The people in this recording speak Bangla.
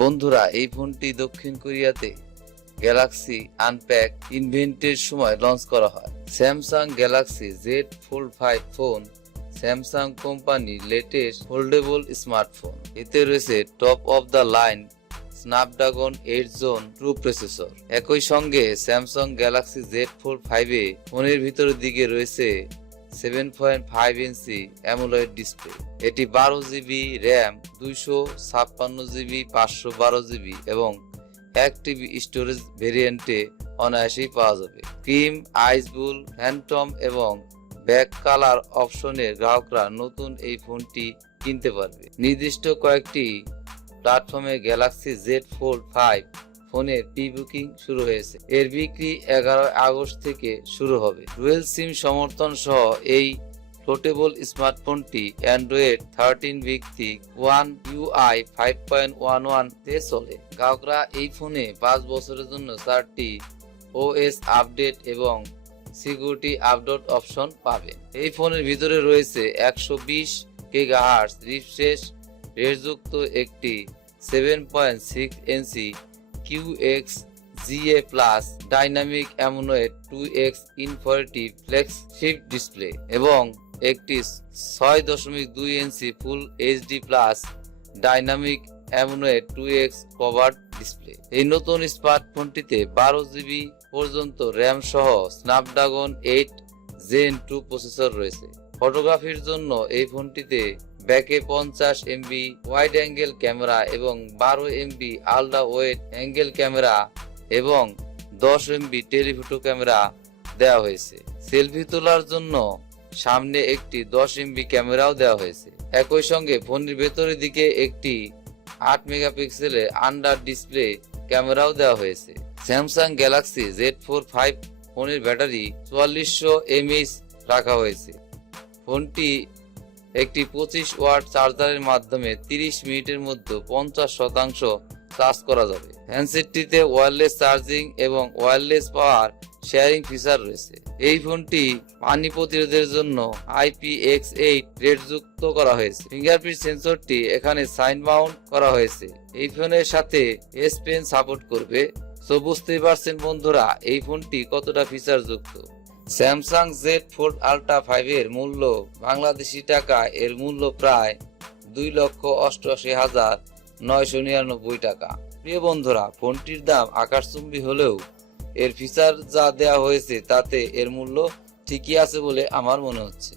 বন্ধুরা, এই ফোনটি দক্ষিণ কোরিয়াতে গ্যালাক্সি আনপ্যাক ইভেন্টের সময় লঞ্চ করা হয়। Samsung Galaxy Z fold 5 phone Samsung কোম্পানির লেটেস্ট ফোল্ডেবল স্মার্টফোন। এতে রয়েছে top of the line Snapdragon 8 zone true processor. একই সঙ্গে স্যামসাং গ্যালাক্সি জেড ফোল্ড 5 এ ফোনের ভিতরের দিকে রয়েছে 7.5 ইঞ্চি অ্যামোলেড ডিসপ্লে। এটি 12 জিবি র্যাম, 256 জিবি, 512 জিবি এবং 1 টিবি স্টোরেজ ভেরিয়েন্টে অনায়াসেই পাওয়া যাবে। ক্রিম, আইস ব্লু, ফ্যান্টম এবং ব্যাক কালার অপশনের গ্রাহকরা নতুন এই ফোনটি কিনতে পারবে। নির্দিষ্ট কয়েকটি প্ল্যাটফর্মে গ্যালাক্সি জেড ফোল্ড 5 ফোনের প্রি বুকিং শুরু হয়েছে। এর বিক্রি 11 আগস্ট থেকে শুরু হবে। ডুয়েল সিম সমর্থন সহ এই পোর্টেবল স্মার্টফোনটি অ্যান্ড্রয়েড 13 ভিত্তিক ওয়ান ইউআই 5.11 তে চলে। গ্রাহকরা এই ফোনে 5 বছরের জন্য 4টি ওএস আপডেট এবং সিকিউরিটি আপডেট অপশন পাবে। এই ফোনের ভিতরে রয়েছে 120 গিগাহার্টজ রিফ্রেশ রেটযুক্ত একটি 7.6 inch QX GA plus dynamic AMOLED 2X infinity flex shift display এবং একটি 6.2 inch full HD plus dynamic AMOLED 2X covered display. এই নতুন স্মার্টফোনটিতে 12 জিবি পর্যন্ত র্যাম সহ স্ন্যাপড্রাগন 8 জেন 2 প্রসেসর রয়েছে। ফটোগ্রাফির জন্য এই ফোনটিতে ব্যাকে 50 এমবি ওয়াইড অ্যাঙ্গেল ক্যামেরা এবং 12 MB ultra wide angle camera এবং 10 এমবি টেলিফটো ক্যামেরা দেওয়া হয়েছে। সেলফি তোলার জন্য সামনে একটি 10 এমবি ক্যামেরাও দেওয়া হয়েছে। একই সঙ্গে ফোনের ভেতরের দিকে একটি 8 মেগাপিক্সেলের আন্ডার ডিসপ্লে ক্যামেরাও দেওয়া হয়েছে। স্যামসাং গ্যালাক্সি জেড ফোল্ড 5 ফোনের ব্যাটারি 4400 এমএইচ রাখা হয়েছে। ফোনটি একটি 25 ওয়াট চার্জারের মাধ্যমে 30 মিনিটের মধ্যে 50% চার্জ করা যাবে। হ্যান্ডসেটটিতে ওয়্যারলেস চার্জিং এবং ওয়্যারলেস পাওয়ার শেয়ারিং ফিচার রয়েছে। এই ফোনটি পানি প্রতিরোধের জন্য IPX8 রেটযুক্ত করা হয়েছে। ফিঙ্গারপ্রিন্ট সেন্সরটি এখানে সাইড মাউন্ট করা হয়েছে। এই ফোনের সাথে এস পেন সাপোর্ট করবে। তো বুঝতেই পারছেন বন্ধুরা, এই ফোনটি কতটা ফিচার যুক্ত। স্যামসাং জেড ফোল্ড আল্ট্রা 5 এর মূল্য বাংলাদেশি টাকা এর মূল্য প্রায় 2,88,999 টাকা। প্রিয় বন্ধুরা, ফোনটির দাম আকাশচুম্বী হলেও এর ফিচার যা দেওয়া হয়েছে তাতে এর মূল্য ঠিকই আছে বলে আমার মনে হচ্ছে।